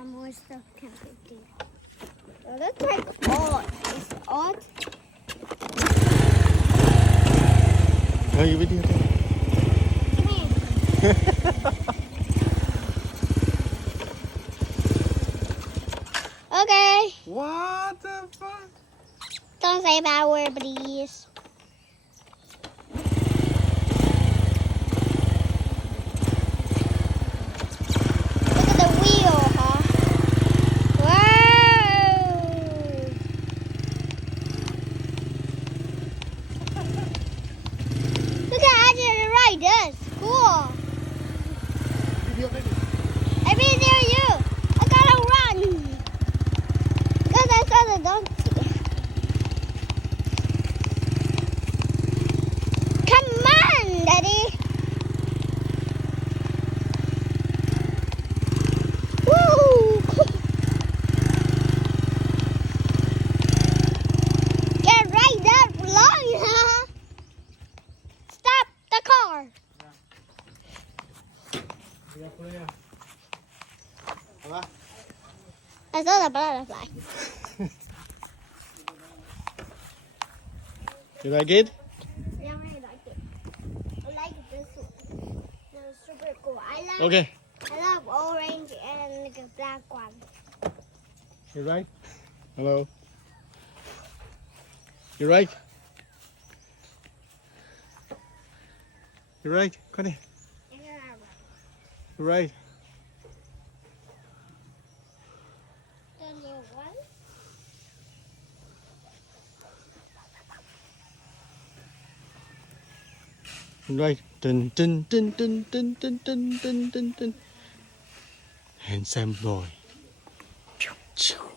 more stuff can be there. So let's take odd. Is it odd? No, you video. Come here. Okay. What the fuck? Don't say a bad word, please. Look at the wheel, huh? Whoa! Look at how to ride this. Cool. Video ready. I mean, there you. I gotta run. Because I saw the donkey. Come on, Daddy. Woo! Get right that line, huh? Stop the car. I saw the butterfly. You like it? Yeah, I like it. I like this one. It's super cool. Okay. I love orange and the black one. You right? Hello. You right? You right? Come on. You right? You right? Dun dun dun dun dun dun dun dun dun dun. Handsome boy. Pew, pew.